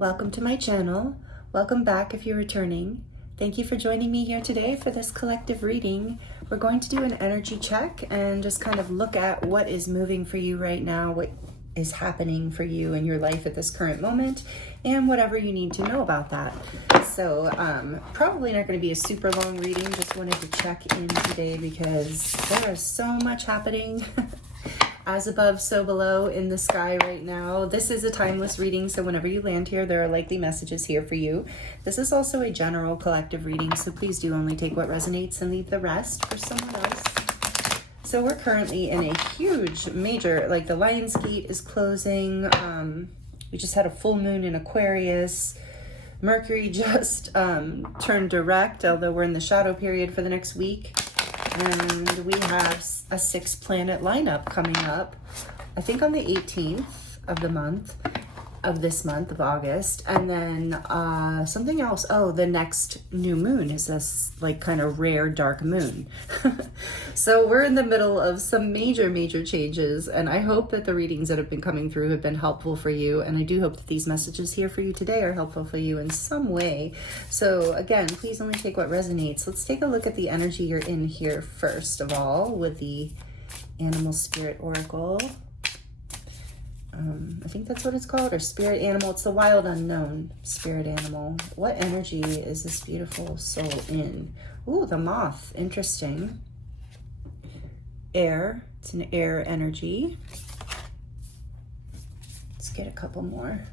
Welcome to my channel. Welcome back if you're returning. Thank you for joining me here today for this collective reading. We're going to do an energy check and just kind of look at what is moving for you right now, what is happening for you in your life at this current moment, and whatever you need to know about that. So probably not going to be a super long reading, just wanted to check in today because there is so much happening. As above, so below in the sky right now. This is a timeless reading, so whenever you land here, there are likely messages here for you. This is also a general collective reading, so please do only take what resonates and leave the rest for someone else. So we're currently in a huge, major, like the Lion's Gate is closing. We just had a full moon in Aquarius. Mercury just turned direct, although we're in the shadow period for the next week. And we have a 6-planet lineup coming up, I think on the 18th of the month, of this month of August. And then something else. Oh, the next new moon is this like kind of rare dark moon. So we're in the middle of some major changes. And I hope that the readings that have been coming through have been helpful for you. And I do hope that these messages here for you today are helpful for you in some way. So again, please only take what resonates. Let's take a look at the energy you're in here first of all with the Animal Spirit Oracle. I think that's what it's called, or spirit animal. It's the wild unknown spirit animal. What energy is this beautiful soul in? Ooh, the moth. Interesting. Air. It's an air energy. Let's get a couple more.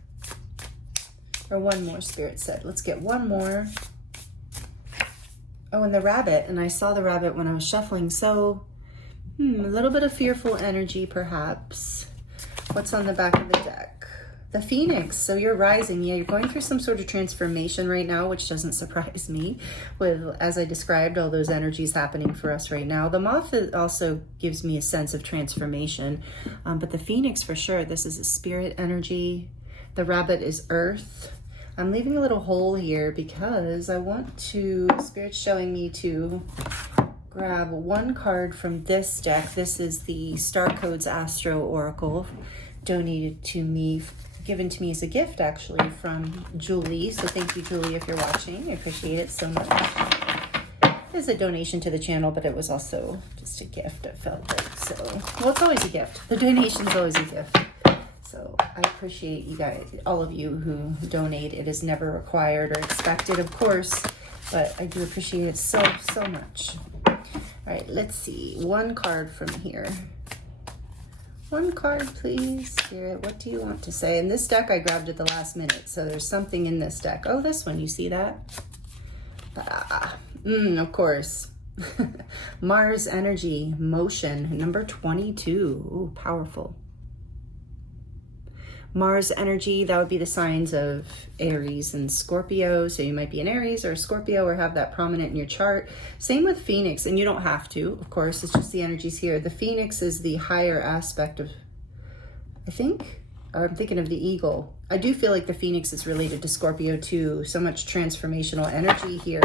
Or one more, Spirit said. Let's get one more. Oh, and the rabbit. And I saw the rabbit when I was shuffling. So, a little bit of fearful energy, perhaps. What's on the back of the deck? The Phoenix. So you're rising. Yeah, you're going through some sort of transformation right now, which doesn't surprise me with, as I described, all those energies happening for us right now. The moth also gives me a sense of transformation, but the Phoenix for sure. This is a spirit energy. The rabbit is earth. I'm leaving a little hole here because I want to, Spirit's showing me to grab one card from this deck. This is the Star Codes Astro Oracle, donated to me, given to me as a gift actually from Julie. So thank you, Julie, if you're watching. I appreciate it so much. It's a donation to the channel, but it was also just a gift. I felt like so. Well, it's always a gift. The donation's always a gift. So I appreciate you guys, all of you who donate. It is never required or expected, of course, but I do appreciate it so much. All right, let's see. One card from here. One card, please. Spirit, what do you want to say? And this deck I grabbed at the last minute, so there's something in this deck. Oh, this one, you see that? Of course. Mars energy, motion, number 22. Ooh, powerful. Mars energy, that would be the signs of Aries and Scorpio. So you might be an Aries or a Scorpio or have that prominent in your chart. Same with Phoenix, and you don't have to, of course, it's just the energies here. The Phoenix is the higher aspect of, I think, or I'm thinking of the eagle. I do feel like the Phoenix is related to Scorpio too. So much transformational energy here.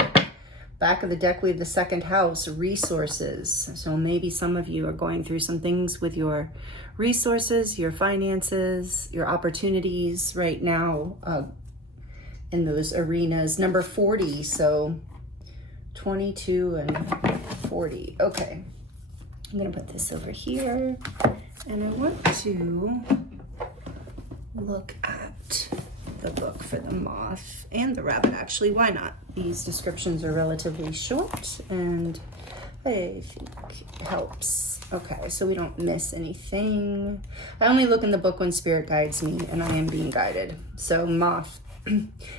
Back of the deck, we have the second house, resources. So maybe some of you are going through some things with your resources, your finances, your opportunities right now in those arenas. Number 40, so 22 and 40. Okay, I'm gonna put this over here, and I want to look at the book for the moth and the rabbit, actually. Why not? These descriptions are relatively short, and I think it helps. Okay, so we don't miss anything. I only look in the book when Spirit guides me, and I am being guided. So moth,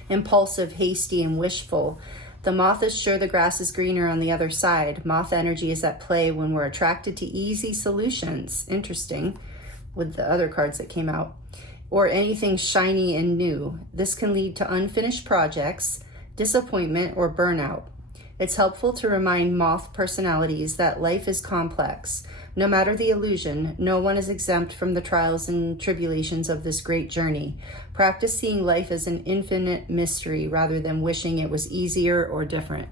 impulsive, hasty, and wishful. The moth is sure the grass is greener on the other side. Moth energy is at play when we're attracted to easy solutions. Interesting, with the other cards that came out. Or anything shiny and new. This can lead to unfinished projects, disappointment, or burnout. It's helpful to remind moth personalities that life is complex. No matter the illusion, no one is exempt from the trials and tribulations of this great journey. Practice seeing life as an infinite mystery rather than wishing it was easier or different.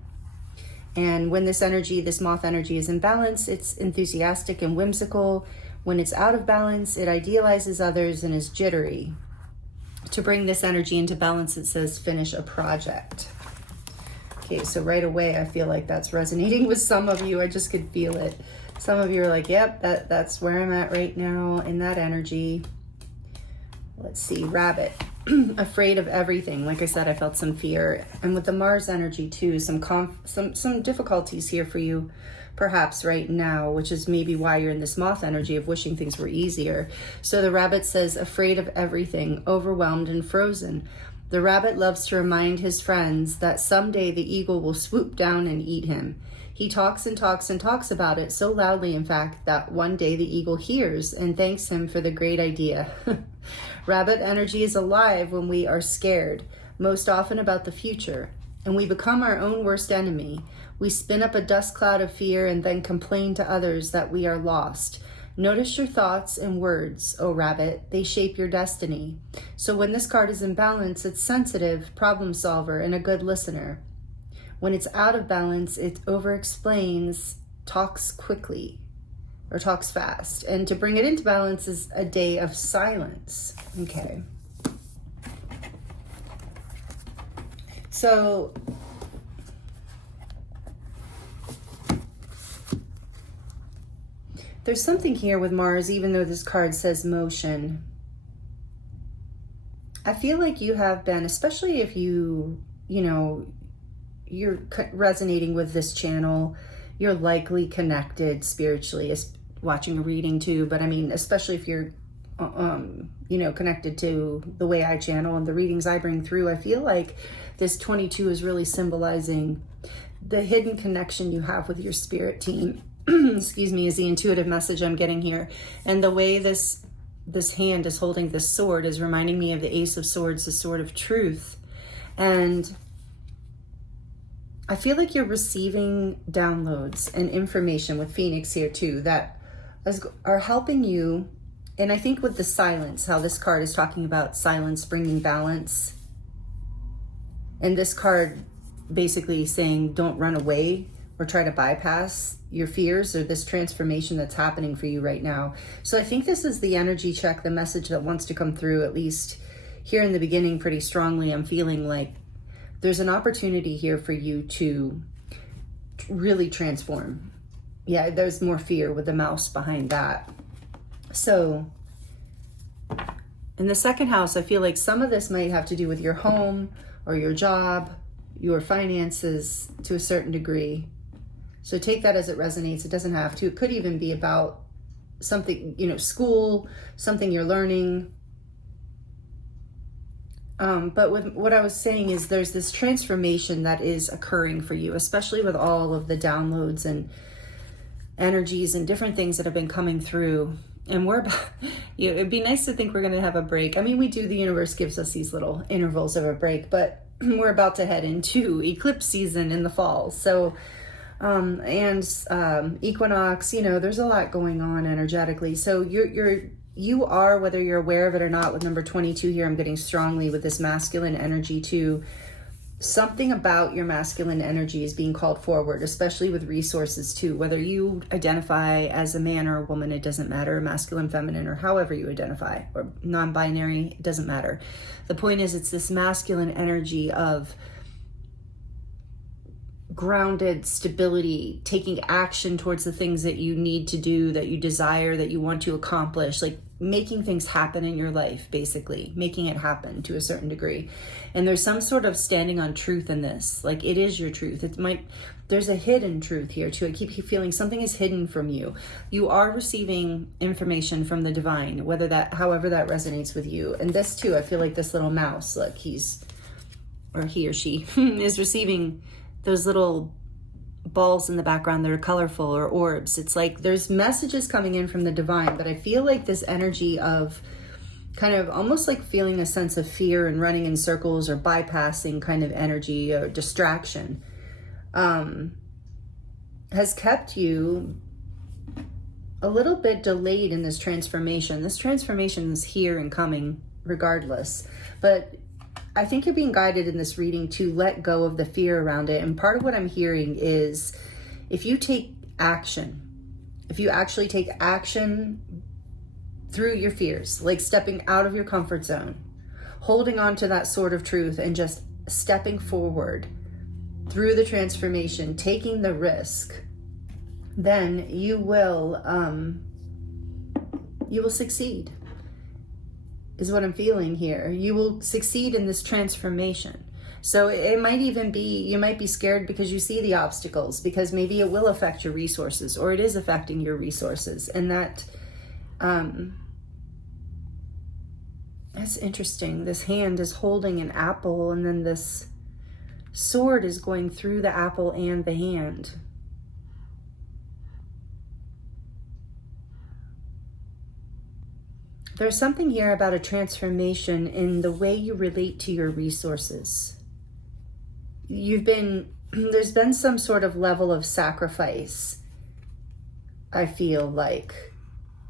And when this energy, this moth energy, is in balance, it's enthusiastic and whimsical. When it's out of balance, it idealizes others and is jittery. to bring this energy into balance, it says finish a project. Okay, so right away, I feel like that's resonating with some of you. I just could feel it. Some of you are like, yep, that's where I'm at right now in that energy. Let's see, rabbit. Afraid of everything. Like I said, I felt some fear. And with the Mars energy too, some difficulties here for you, perhaps right now, which is maybe why you're in this moth energy of wishing things were easier. So the rabbit says, afraid of everything, overwhelmed and frozen. The rabbit loves to remind his friends that someday the eagle will swoop down and eat him. He talks and talks and talks about it so loudly, in fact, that one day the eagle hears and thanks him for the great idea. Rabbit energy is alive when we are scared, most often about the future, and we become our own worst enemy. We spin up a dust cloud of fear and then complain to others that we are lost. Notice your thoughts and words, O rabbit. They shape your destiny. So when this card is in balance, it's sensitive, problem solver, and a good listener. When it's out of balance, it over-explains, talks quickly, or talks fast. And to bring it into balance is a day of silence. Okay. So there's something here with Mars, even though this card says motion. I feel like you have been, especially if you're resonating with this channel, you're likely connected spiritually, watching a reading too, but I mean, especially if you're, connected to the way I channel and the readings I bring through, I feel like this 22 is really symbolizing the hidden connection you have with your spirit team. Excuse me, is the intuitive message I'm getting here. And the way this hand is holding this sword is reminding me of the Ace of Swords, the sword of truth. And I feel like you're receiving downloads and information with Phoenix here too that are helping you. And I think with the silence, how this card is talking about silence bringing balance. And this card basically saying don't run away or try to bypass your fears or this transformation that's happening for you right now. So I think this is the energy check, the message that wants to come through, at least here in the beginning pretty strongly. I'm feeling like there's an opportunity here for you to really transform. Yeah, there's more fear with the mouse behind that. So in the second house, I feel like some of this might have to do with your home or your job, your finances to a certain degree. So take that as it resonates. It doesn't have to. It could even be about something, school, something you're learning. But with what I was saying is there's this transformation that is occurring for you, especially with all of the downloads and energies and different things that have been coming through. And we're about, it'd be nice to think we're going to have a break. I mean, we do, the universe gives us these little intervals of a break, but we're about to head into eclipse season in the fall. So, equinox, there's a lot going on energetically. So you are, whether you're aware of it or not, with number 22 here, I'm getting strongly with this masculine energy too. Something about your masculine energy is being called forward, especially with resources too. Whether you identify as a man or a woman, it doesn't matter, masculine, feminine, or however you identify, or non-binary, it doesn't matter. The point is, it's this masculine energy of grounded stability, taking action towards the things that you need to do, that you desire, that you want to accomplish, like making things happen in your life, basically making it happen to a certain degree. And there's some sort of standing on truth in this, like it is your truth. There's a hidden truth here too. I keep feeling something is hidden from you. You are receiving information from the divine, however that resonates with you. And this too, I feel like this little mouse, like he or she is receiving those little balls in the background that are colorful, or orbs. It's like there's messages coming in from the divine, but I feel like this energy of kind of almost like feeling a sense of fear and running in circles or bypassing kind of energy or distraction has kept you a little bit delayed in this transformation. This transformation is here and coming regardless, but I think you're being guided in this reading to let go of the fear around it. And part of what I'm hearing is if you take action, if you actually take action through your fears, like stepping out of your comfort zone, holding on to that sword of truth and just stepping forward through the transformation, taking the risk, then you will succeed, is what I'm feeling here. You will succeed in this transformation. So it might even be, you might be scared because you see the obstacles, because maybe it will affect your resources, or it is affecting your resources. And that's interesting. This hand is holding an apple, and then this sword is going through the apple and the hand. There's something here about a transformation in the way you relate to your resources. There's been some sort of level of sacrifice, I feel like,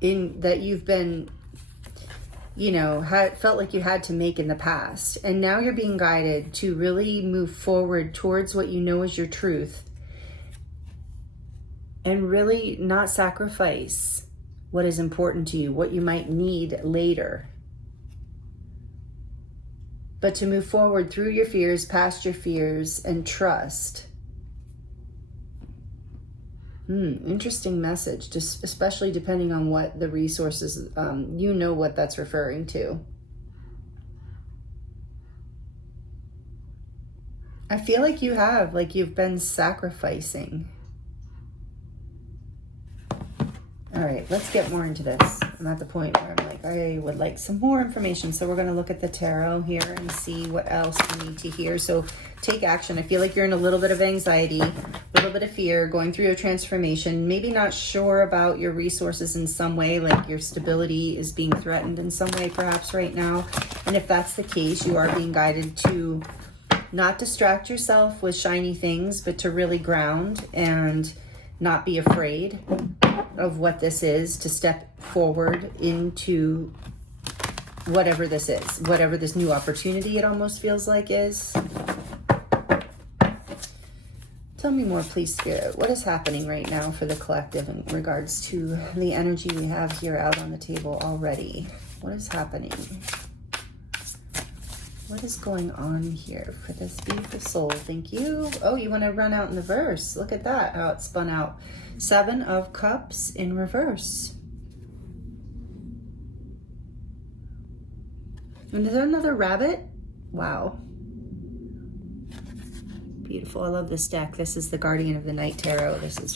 in that you've been, felt like you had to make in the past. And now you're being guided to really move forward towards what you know is your truth, and really not sacrifice what is important to you, what you might need later. But to move forward through your fears, past your fears, and trust. Interesting message, just especially depending on what the resources, what that's referring to. I feel like you've been sacrificing. All right, let's get more into this. I'm at the point where I'm like, I would like some more information. So we're going to look at the tarot here and see what else we need to hear. So take action. I feel like you're in a little bit of anxiety, a little bit of fear, going through your transformation, maybe not sure about your resources in some way, like your stability is being threatened in some way perhaps right now. And if that's the case, you are being guided to not distract yourself with shiny things, but to really ground and not be afraid of what this is, to step forward into whatever this is, whatever this new opportunity it almost feels like is. Tell me more, please, Spirit. What is happening right now for the collective in regards to the energy we have here out on the table already? What is happening? What is going on here for this beautiful soul? Thank you. Oh, you want to run out in the verse. Look at that, how it spun out. 7 of Cups in reverse. And is there another rabbit? Wow. Beautiful. I love this deck. This is the Guardian of the Night Tarot. This is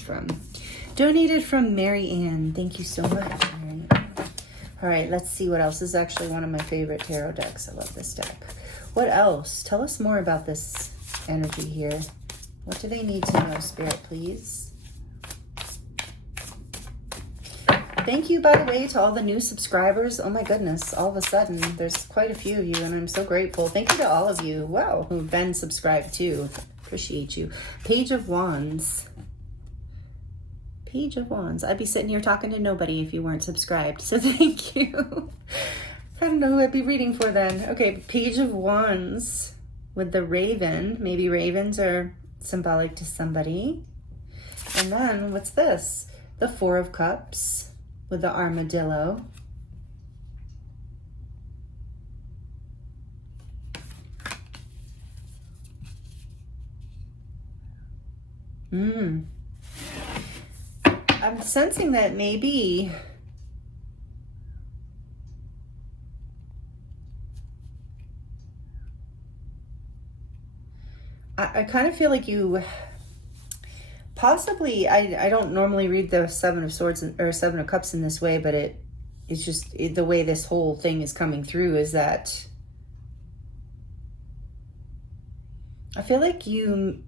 donated from Mary Ann. Thank you so much, Mary Ann. All right, let's see what else. This is actually one of my favorite tarot decks. I love this deck. What else? Tell us more about this energy here. What do they need to know, Spirit, please? Thank you, by the way, to all the new subscribers. Oh my goodness, all of a sudden, there's quite a few of you, and I'm so grateful. Thank you to all of you, wow, who've been subscribed too. Appreciate you. Page of Wands. Page of Wands. I'd be sitting here talking to nobody if you weren't subscribed, so thank you. I don't know who I'd be reading for then. Okay, Page of Wands with the raven. Maybe ravens are symbolic to somebody. And then, what's this? The 4 of Cups with the armadillo. I'm sensing that maybe I kind of feel like you possibly, I don't normally read the 7 of Swords or 7 of Cups in this way, but it's just the way this whole thing is coming through is that I feel like you,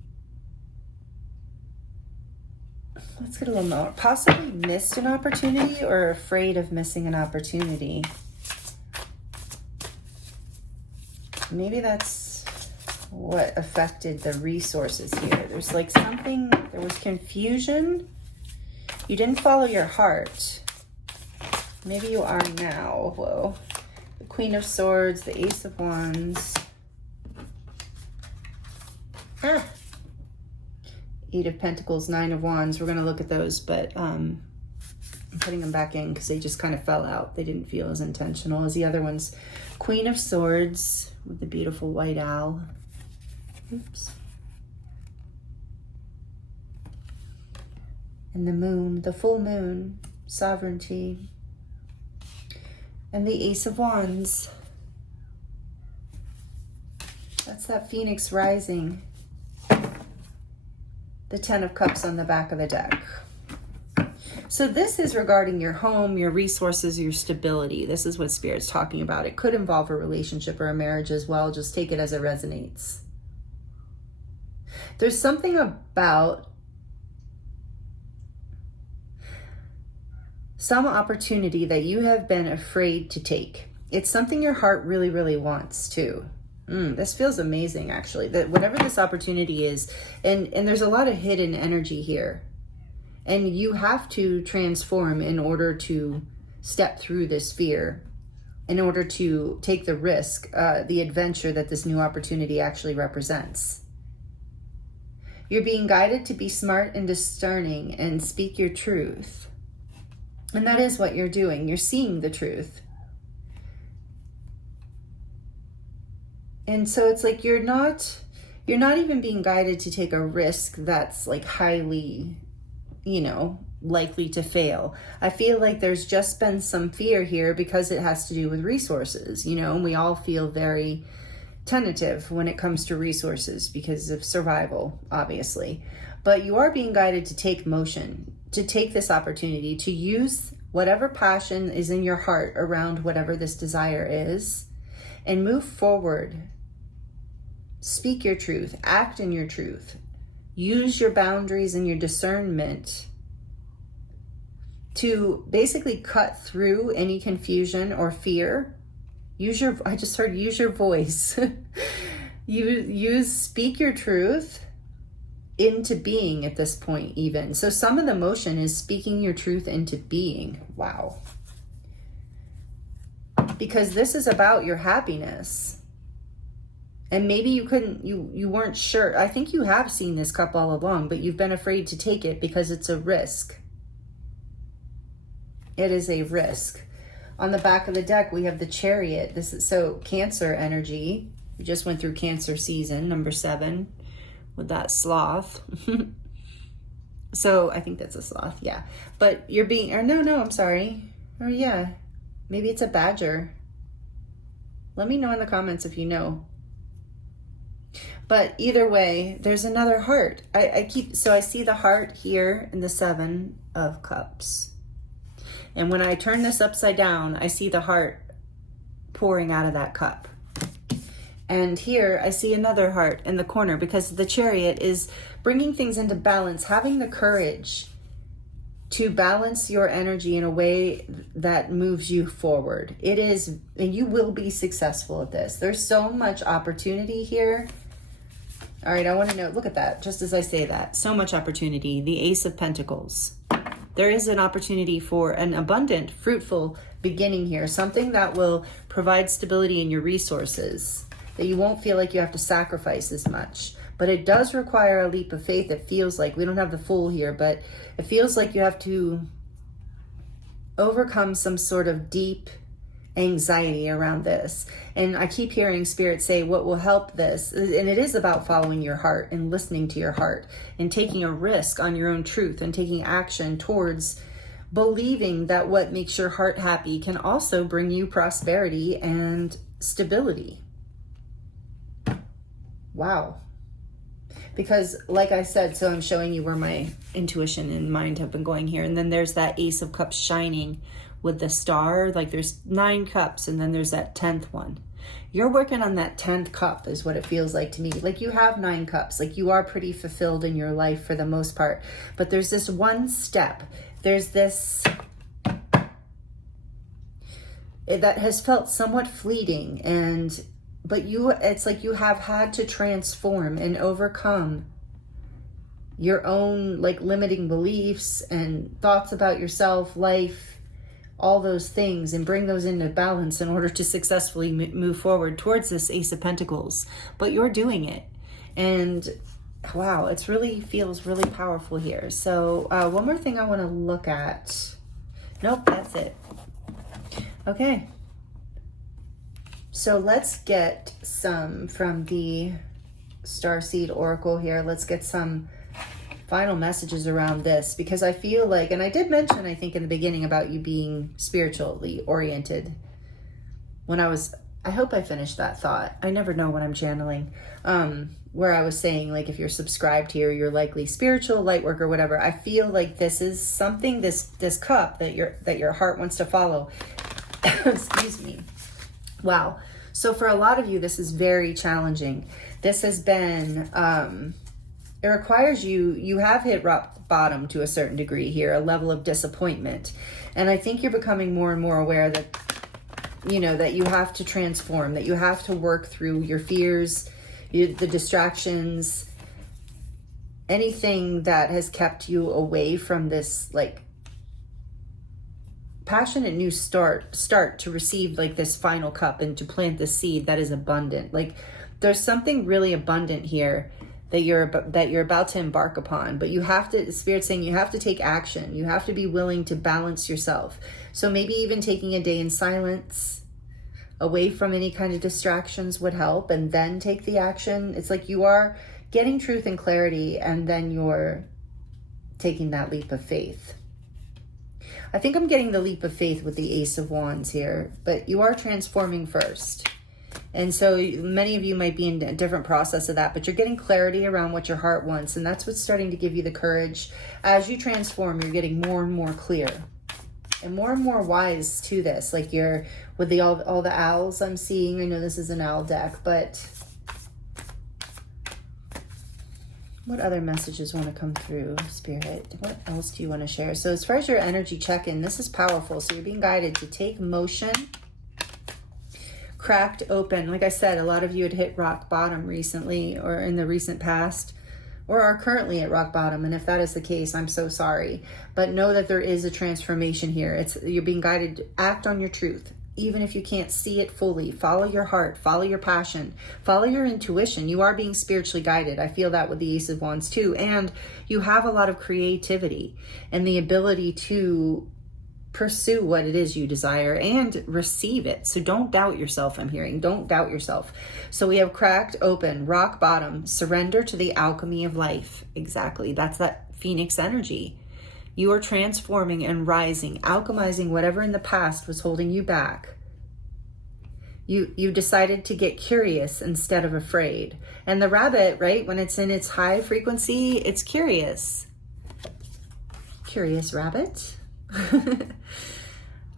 let's get a little more, possibly missed an opportunity or are afraid of missing an opportunity. Maybe that's what affected the resources here. There's like something, there was confusion. You didn't follow your heart. Maybe you are now. Whoa. The Queen of Swords, the Ace of Wands. 8 of Pentacles, 9 of Wands. We're going to look at those, but I'm putting them back in because they just kind of fell out. They didn't feel as intentional as the other ones. Queen of Swords with the beautiful white owl. Oops. And the moon, the full moon, sovereignty. And the Ace of Wands. That's that Phoenix rising. The Ten of Cups on the back of the deck. So this is regarding your home, your resources, your stability. This is what Spirit's talking about. It could involve a relationship or a marriage as well. Just take it as it resonates. There's something about some opportunity that you have been afraid to take. It's something your heart really, really wants too. This feels amazing, actually, that whatever this opportunity is, and there's a lot of hidden energy here. And you have to transform in order to step through this fear, in order to take the risk, the adventure that this new opportunity actually represents. You're being guided to be smart and discerning and speak your truth. And that is what you're doing. You're seeing the truth. And so it's like you're not even being guided to take a risk that's like highly, likely to fail. I feel like there's just been some fear here because it has to do with resources, and we all feel very tentative when it comes to resources because of survival, obviously. But you are being guided to take motion, to take this opportunity, to use whatever passion is in your heart around whatever this desire is and move forward. Speak your truth, act in your truth. Use your boundaries and your discernment to basically cut through any confusion or fear. I just heard use your voice. Speak your truth into being at this point even. So some of the motion is speaking your truth into being. Wow. Because this is about your happiness. And maybe you weren't sure. I think you have seen this cup all along, but you've been afraid to take it because it's a risk. It is a risk. On the back of the deck, we have the Chariot. This is so Cancer energy. We just went through Cancer season, number 7, with that sloth. So I think that's a sloth, yeah. But you're being, or no, I'm sorry. Or yeah, maybe it's a badger. Let me know in the comments if you know. But either way, there's another heart. So I see the heart here in the 7 of Cups. And when I turn this upside down, I see the heart pouring out of that cup. And here I see another heart in the corner because the Chariot is bringing things into balance, having the courage to balance your energy in a way that moves you forward. It is, and you will be successful at this. There's so much opportunity here. All right, I want to know, look at that, just as I say that, so much opportunity. The Ace of Pentacles. There is an opportunity for an abundant, fruitful beginning here, something that will provide stability in your resources, that you won't feel like you have to sacrifice as much. But it does require a leap of faith. It feels like, we don't have the Fool here, but it feels like you have to overcome some sort of deep anxiety around this. And I keep hearing Spirit say what will help this, and it is about following your heart and listening to your heart and taking a risk on your own truth and taking action towards believing that what makes your heart happy can also bring you prosperity and stability. Wow. Because like I said, so I'm showing you where my intuition and mind have been going here. And then there's that Ace of Cups shining with the star. Like there's 9 cups and then there's that 10th one. You're working on that 10th cup is what it feels like to me. Like you have 9 cups. Like you are pretty fulfilled in your life for the most part. But there's this one step. There's this that has felt somewhat fleeting, but it's like you have had to transform and overcome your own like limiting beliefs and thoughts about yourself, life, all those things, and bring those into balance in order to successfully move forward towards this Ace of Pentacles. But you're doing it. And wow, it's really feels really powerful here. So one more thing I want to look at Nope, that's it. Okay. So let's get some from the Starseed Oracle here. Let's get some final messages around this, because I feel like, and I did mention, I think in the beginning, about you being spiritually oriented. I hope I finished that thought. I never know when I'm channeling. Where I was saying, like, if you're subscribed here, you're likely spiritual, light work, or whatever. I feel like this is something, this cup that your heart wants to follow. Excuse me. Wow. So for a lot of you, this is very challenging. This has been, it requires you have hit rock bottom to a certain degree here, a level of disappointment. And I think you're becoming more and more aware that, that you have to transform, that you have to work through your fears, the distractions, anything that has kept you away from this, like, passionate new start to receive, like, this final cup and to plant the seed that is abundant. Like, there's something really abundant here that you're about to embark upon, but you have to, Spirit's saying, you have to take action. You have to be willing to balance yourself. So maybe even taking a day in silence, away from any kind of distractions, would help, and then take the action. It's like you are getting truth and clarity, and then you're taking that leap of faith. I think I'm getting the leap of faith with the Ace of Wands here, but you are transforming first. And so many of you might be in a different process of that, but you're getting clarity around what your heart wants. And that's what's starting to give you the courage. As you transform, you're getting more and more clear and more wise to this. Like, you're with all the owls I'm seeing. I know this is an owl deck, but what other messages want to come through, Spirit? What else do you want to share? So as far as your energy check-in, this is powerful. So you're being guided to take motion. Cracked open. Like I said, a lot of you had hit rock bottom recently, or in the recent past, or are currently at rock bottom. And if that is the case, I'm so sorry. But know that there is a transformation here. You're being guided to act on your truth. Even if you can't see it fully, follow your heart, follow your passion, follow your intuition. You are being spiritually guided. I feel that with the Ace of Wands too. And you have a lot of creativity and the ability to pursue what it is you desire and receive it. So don't doubt yourself, I'm hearing. Don't doubt yourself. So we have cracked open, rock bottom, surrender to the alchemy of life. Exactly. That's that Phoenix energy. You are transforming and rising, alchemizing whatever in the past was holding you back. You decided to get curious instead of afraid. And the rabbit, right, when it's in its high frequency, it's curious. Curious rabbit.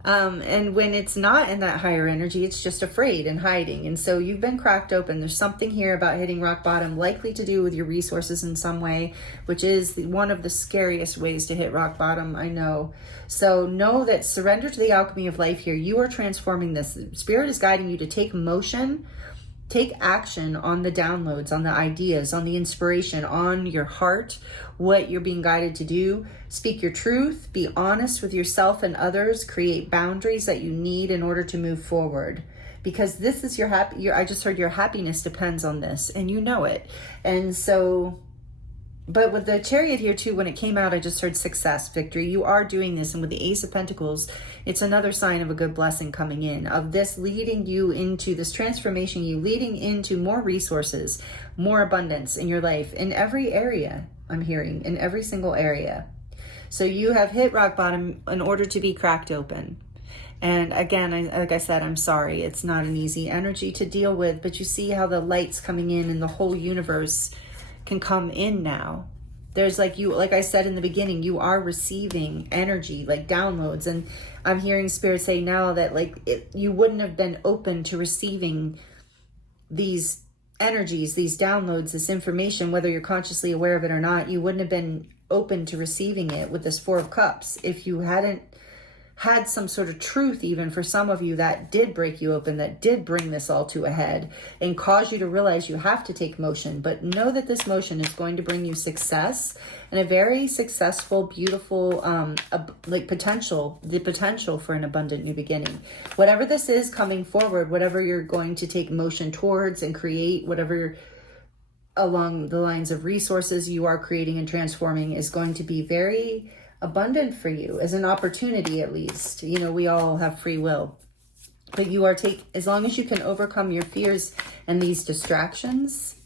And when it's not in that higher energy, it's just afraid and hiding. And so you've been cracked open. There's something here about hitting rock bottom, likely to do with your resources in some way, which is one of the scariest ways to hit rock bottom, I know. So know that surrender to the alchemy of life here. You are transforming this. Spirit is guiding you to take motion, take action on the downloads, on the ideas, on the inspiration, on your heart, what you're being guided to do. Speak your truth, be honest with yourself and others, create boundaries that you need in order to move forward. Because this is I just heard your happiness depends on this, and you know it. And so, but with the Chariot here too, when it came out, I just heard success, victory. You are doing this. And with the Ace of Pentacles, it's another sign of a good blessing coming in, of this leading you into this transformation, you leading into more resources, more abundance in your life, in every area. I'm hearing in every single area. So you have hit rock bottom in order to be cracked open. And again, like I said, I'm sorry. It's not an easy energy to deal with, but you see how the light's coming in and the whole universe can come in now. There's like I said in the beginning, you are receiving energy, like downloads. And I'm hearing Spirit say now that you wouldn't have been open to receiving these energies, these downloads, this information, whether you're consciously aware of it or not. You wouldn't have been open to receiving it with this Four of Cups if you hadn't had some sort of truth, even for some of you, that did break you open, that did bring this all to a head and cause you to realize you have to take motion. But know that this motion is going to bring you success and a very successful, beautiful, the potential for an abundant new beginning. Whatever this is coming forward, whatever you're going to take motion towards and create, whatever along the lines of resources you are creating and transforming, is going to be very abundant for you, as an opportunity at least. You know, we all have free will. But you are as long as you can overcome your fears and these distractions.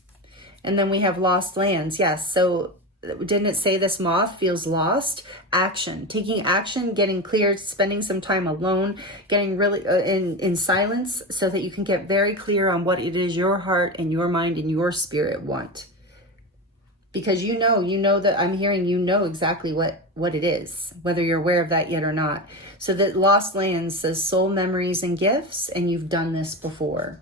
And then we have lost lands. Yes. So didn't it say this moth feels lost? Action, taking action, getting clear, spending some time alone, getting really in silence so that you can get very clear on what it is your heart and your mind and your spirit want. Because you know that I'm hearing, you know exactly what it is, whether you're aware of that yet or not. So that lost lands says soul memories and gifts, and you've done this before.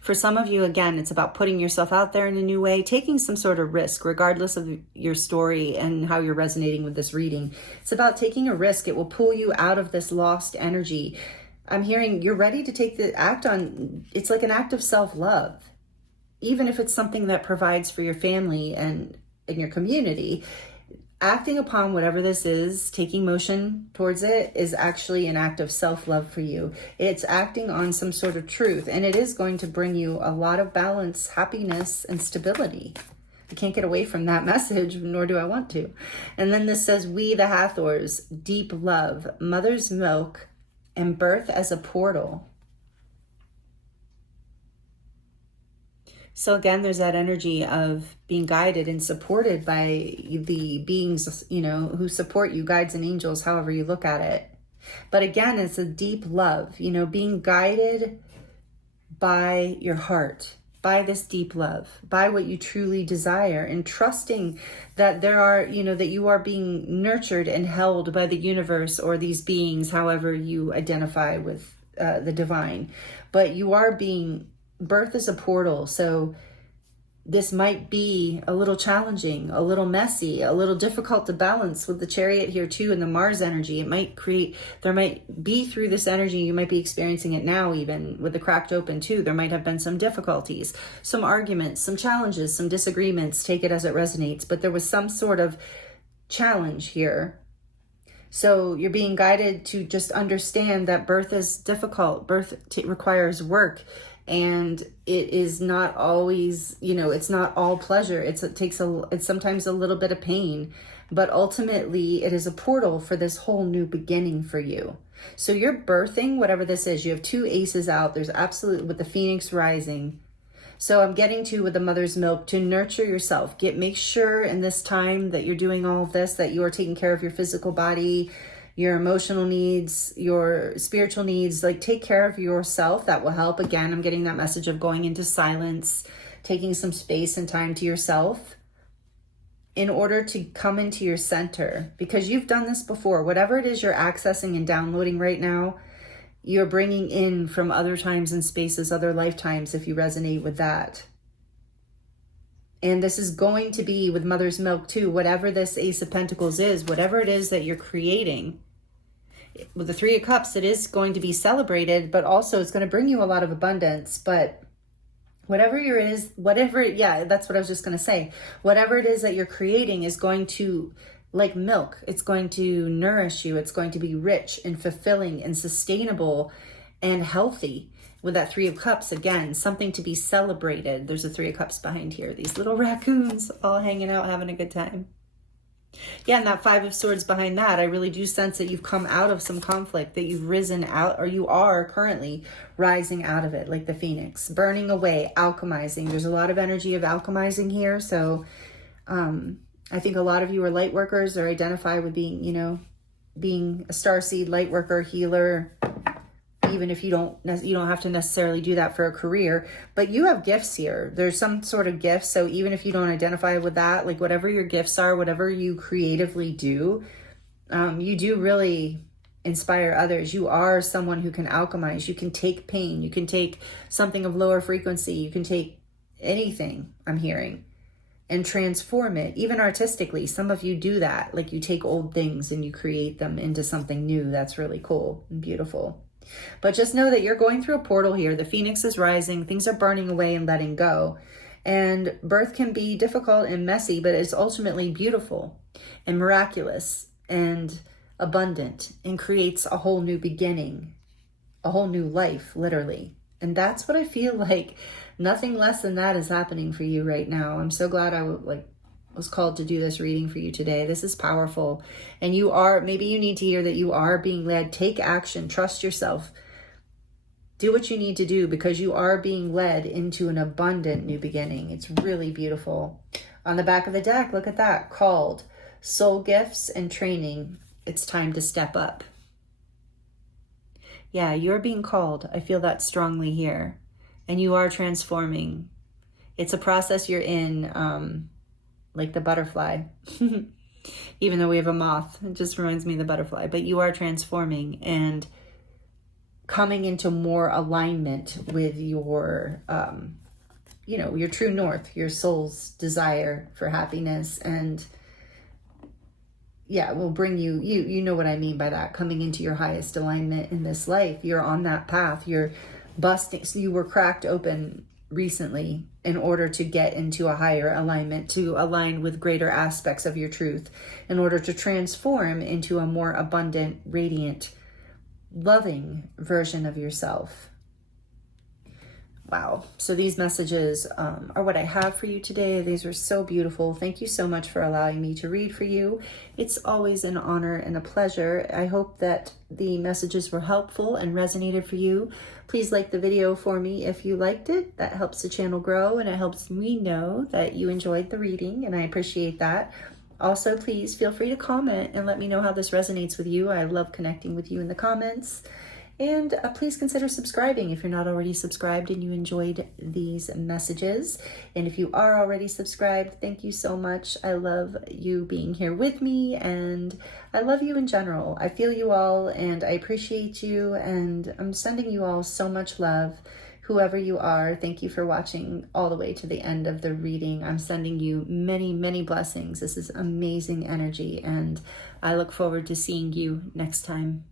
For some of you, again, it's about putting yourself out there in a new way, taking some sort of risk, regardless of your story and how you're resonating with this reading. It's about taking a risk. It will pull you out of this lost energy. I'm hearing you're ready to take the act on, it's like an act of self-love. Even if it's something that provides for your family and in your community, acting upon whatever this is, taking motion towards it, is actually an act of self-love for you. It's acting on some sort of truth, and it is going to bring you a lot of balance, happiness, and stability. I can't get away from that message, nor do I want to. And then this says, we the Hathors, deep love, mother's milk, and birth as a portal. So again, there's that energy of being guided and supported by the beings, you know, who support you, guides and angels, however you look at it. But again, it's a deep love, you know, being guided by your heart, by this deep love, by what you truly desire, and trusting that there are, you know, that you are being nurtured and held by the universe or these beings, however you identify with the divine. But you are being, birth is a portal. So this might be a little challenging, a little messy, a little difficult to balance with the Chariot here too, and the Mars energy. It might create, there might be through this energy, you might be experiencing it now, even with the cracked open too. There might have been some difficulties, some arguments, some challenges, some disagreements, take it as it resonates, but there was some sort of challenge here. So you're being guided to just understand that birth is difficult. Birth requires work. And it is not always, you know, it's not all pleasure. It's sometimes a little bit of pain, but ultimately it is a portal for this whole new beginning for you. So you're birthing whatever this is. You have two aces out. There's absolutely, with the Phoenix rising. So I'm getting to, with the mother's milk, to nurture yourself. Make sure in this time that you're doing all of this, that you are taking care of your physical body, your emotional needs, your spiritual needs. Like, take care of yourself. That will help. Again, I'm getting that message of going into silence, taking some space and time to yourself in order to come into your center, because you've done this before. Whatever it is you're accessing and downloading right now, you're bringing in from other times and spaces, other lifetimes, if you resonate with that. And this is going to be with mother's milk too, whatever this Ace of Pentacles is, whatever it is that you're creating. With the Three of Cups, it is going to be celebrated, but also it's going to bring you a lot of abundance. But whatever that's what I was just going to say. Whatever it is that you're creating is going to, like milk, it's going to nourish you. It's going to be rich and fulfilling and sustainable and healthy. With that Three of Cups, again, something to be celebrated. There's a Three of Cups behind here. These little raccoons all hanging out, having a good time. Yeah, and that Five of Swords behind that, I really do sense that you've come out of some conflict, that you've risen out, or you are currently rising out of it, like the Phoenix, burning away, alchemizing. There's a lot of energy of alchemizing here. So I think a lot of you are light workers or identify with being, you know, being a starseed, light worker, healer. Even if you don't have to necessarily do that for a career, but you have gifts here. There's some sort of gifts. So even if you don't identify with that, like whatever your gifts are, whatever you creatively do, you do really inspire others. You are someone who can alchemize. You can take pain. You can take something of lower frequency. You can take anything, I'm hearing, and transform it, even artistically. Some of you do that. Like, you take old things and you create them into something new. That's really cool and beautiful. But just know that you're going through a portal here. The Phoenix is rising. Things are burning away and letting go. And birth can be difficult and messy, but it's ultimately beautiful and miraculous and abundant, and creates a whole new beginning, a whole new life, literally. And that's what I feel like. Nothing less than that is happening for you right now. I'm so glad I was called to do this reading for you today. This is powerful. And maybe you need to hear that you are being led. Take action. Trust yourself. Do what you need to do because you are being led into an abundant new beginning. It's really beautiful. On the back of the deck, look at that. Called Soul Gifts and Training. It's time to step up. Yeah, you're being called. I feel that strongly here. And you are transforming. It's a process you're in, like the butterfly. Even though we have a moth, it just reminds me of the butterfly. But you are transforming and coming into more alignment with your, your true north, your soul's desire for happiness. And yeah, it will bring you know what I mean by that, coming into your highest alignment in this life. You're on that path. You're busting. So you were cracked open recently in order to get into a higher alignment, to align with greater aspects of your truth, in order to transform into a more abundant, radiant, loving version of yourself. Wow. So these messages are what I have for you today. These are so beautiful. Thank you so much for allowing me to read for you. It's always an honor and a pleasure. I hope that the messages were helpful and resonated for you. Please like the video for me if you liked it. That helps the channel grow and it helps me know that you enjoyed the reading, and I appreciate that. Also, please feel free to comment and let me know how this resonates with you. I love connecting with you in the comments. And please consider subscribing if you're not already subscribed and you enjoyed these messages. And if you are already subscribed, thank you so much. I love you being here with me, and I love you in general. I feel you all, and I appreciate you, and I'm sending you all so much love. Whoever you are, thank you for watching all the way to the end of the reading. I'm sending you many, many blessings. This is amazing energy, and I look forward to seeing you next time.